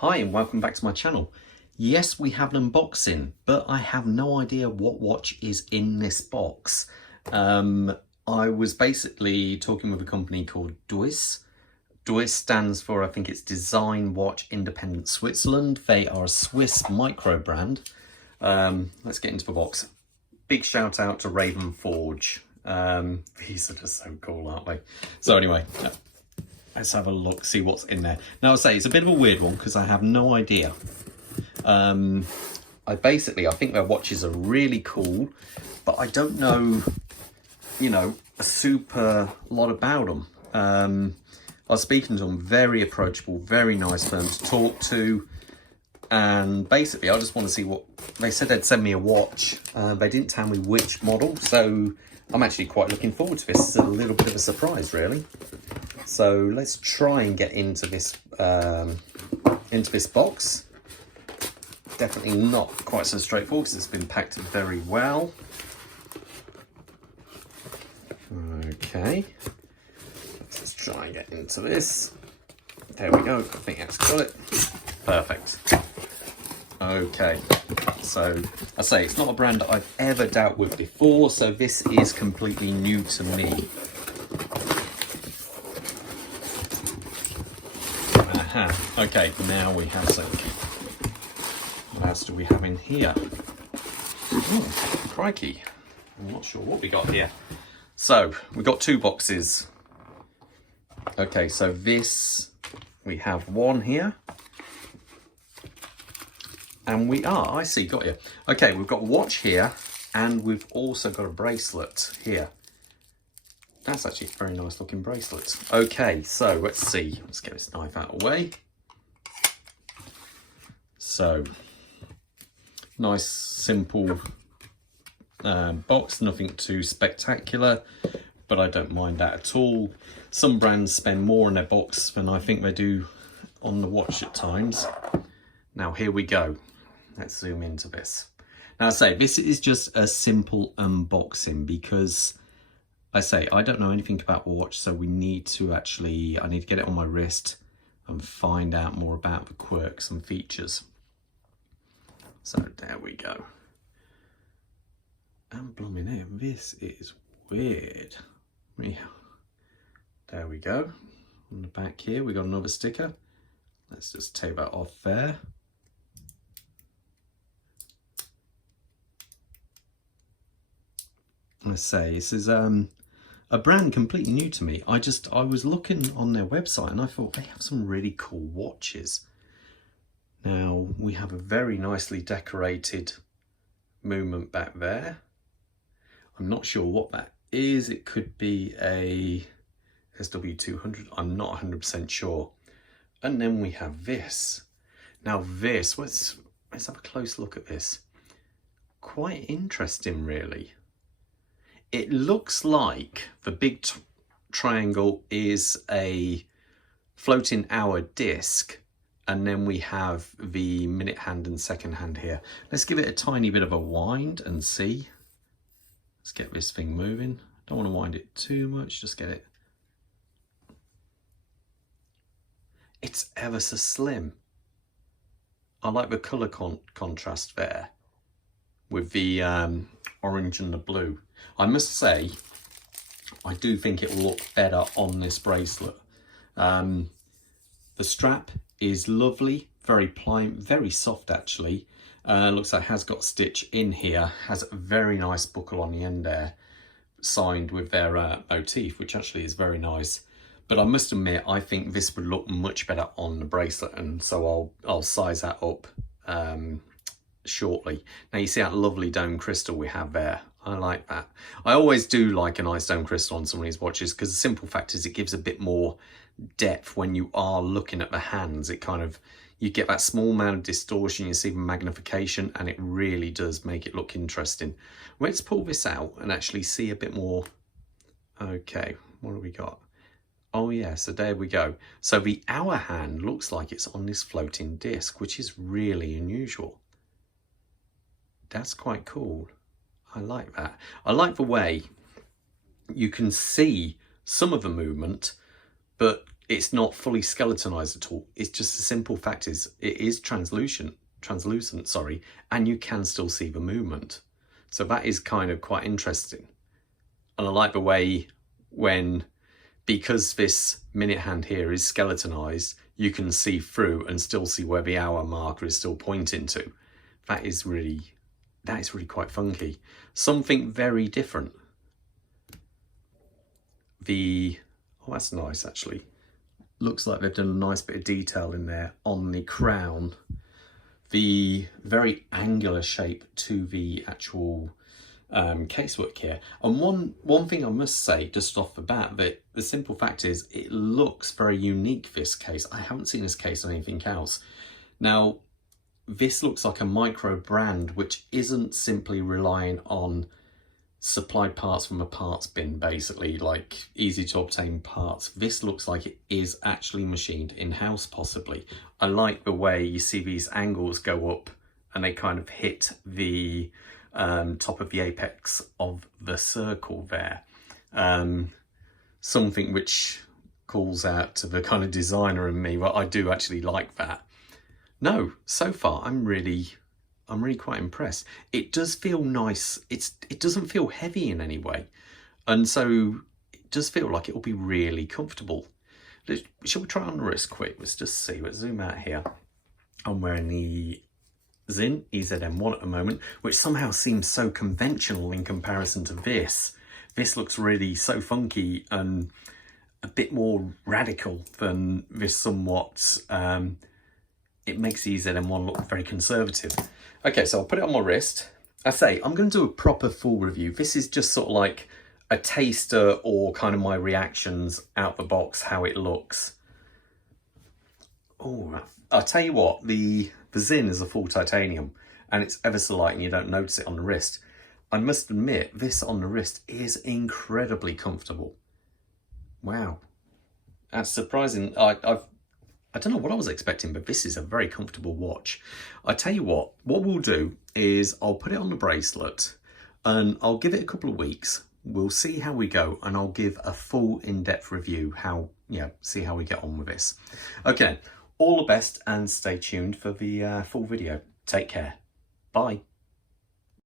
Hi and welcome back to my channel. Yes, we have an unboxing, but I have no idea what watch is in this box. I was basically talking with a company called DWISS. DWISS stands for, I think it's Design Watch Independent Switzerland. They are a Swiss micro brand. Let's get into the box. Big shout out to Raven Forge. These are just so cool, aren't they? So anyway, let's have a look, see what's in there. Now, I'll say it's a bit of a weird one because I have no idea. I think their watches are really cool, but I don't know, a super lot about them. I was speaking to them, very approachable, very nice firm to talk to. And basically, I just want to see what they said. They'd send me a watch. They didn't tell me which model, so I'm actually quite looking forward to this. It's a little bit of a surprise, really. So let's try and get into this box. Definitely not quite so straightforward because it's been packed very well. Okay, let's try and get into this. There we go. I think that's got it. Perfect. Okay, so I say it's not a brand that I've ever dealt with before, so this is completely new to me. Okay, now we have something. What else do we have in here? Oh, crikey. I'm not sure what we got here. So, we've got two boxes. Okay, so we have one here. And I see, got you. Okay, we've got a watch here, and we've also got a bracelet here. That's actually a very nice looking bracelet. Okay, so let's see. Let's get this knife out of the way. So, nice, simple box, nothing too spectacular, but I don't mind that at all. Some brands spend more on their box than I think they do on the watch at times. Now, here we go. Let's zoom into this. Now, I say this is just a simple unboxing because I don't know anything about the watch, so I need to get it on my wrist and find out more about the quirks and features. So there we go. And blooming in, this is weird. There we go. On the back here, we got another sticker. Let's just take that off there. Let's say this is a brand completely new to me. I was looking on their website and I thought they have some really cool watches. Now we have a very nicely decorated movement back there. I'm not sure what that is. It could be a SW200. I'm not 100% sure. And then we have this. Now this, let's have a close look at this. Quite interesting, really. It looks like the big triangle is a floating hour disc, and then we have the minute hand and second hand here. Let's give it a tiny bit of a wind and see. Let's get this thing moving. Don't want to wind it too much, just get it. It's ever so slim. I like the colour contrast there with the orange and the blue. I must say, I do think it will look better on this bracelet. The strap is lovely, very pliant, very soft actually. Looks like it has got stitch in here, has a very nice buckle on the end there, signed with their motif, which actually is very nice. But I must admit, I think this would look much better on the bracelet, and so I'll size that up shortly. Now you see that lovely dome crystal we have there. I like that. I always do like a nice dome crystal on some of these watches because the simple fact is it gives a bit more depth when you are looking at the hands. It you get that small amount of distortion, you see the magnification, and it really does make it look interesting. Let's pull this out and actually see a bit more. Okay, what have we got? Oh yeah, so there we go. So the hour hand looks like it's on this floating disc, which is really unusual. That's quite cool. I like that. I like the way you can see some of the movement, but it's not fully skeletonized at all. It's just the simple fact is it is translucent, sorry, and you can still see the movement. So that is kind of quite interesting. And I like the way because this minute hand here is skeletonized, you can see through and still see where the hour marker is still pointing to. That is really quite funky. Something very different. Oh, that's nice actually. Looks like they've done a nice bit of detail in there on the crown. The very angular shape to the actual casework here. And one thing I must say just off the bat, that the simple fact is it looks very unique, this case. I haven't seen this case on anything else. Now, this looks like a micro brand which isn't simply relying on supplied parts from a parts bin, basically, like easy to obtain parts. This looks like it is actually machined in-house, possibly. I like the way you see these angles go up and they kind of hit the top of the apex of the circle there. Something which calls out to the kind of designer in me. Well, I do actually like that. No, so far I'm really quite impressed. It does feel nice. It doesn't feel heavy in any way, and so it does feel like it will be really comfortable. Shall we try on the wrist quick? Let's just see. Let's zoom out here. I'm wearing the Zin EZM1 at the moment, which somehow seems so conventional in comparison to this. This looks really so funky and a bit more radical than this somewhat. It makes the EZM1 look very conservative. Okay, so I'll put it on my wrist. I say, I'm going to do a proper full review. This is just sort of like a taster or kind of my reactions out the box, how it looks. Oh, I'll tell you what, the Zin is a full titanium and it's ever so light and you don't notice it on the wrist. I must admit, this on the wrist is incredibly comfortable. Wow, that's surprising. I don't know what I was expecting, but this is a very comfortable watch. I tell you what we'll do is I'll put it on the bracelet and I'll give it a couple of weeks. We'll see how we go and I'll give a full in-depth review, see how we get on with this. Okay, all the best and stay tuned for the full video. Take care. Bye.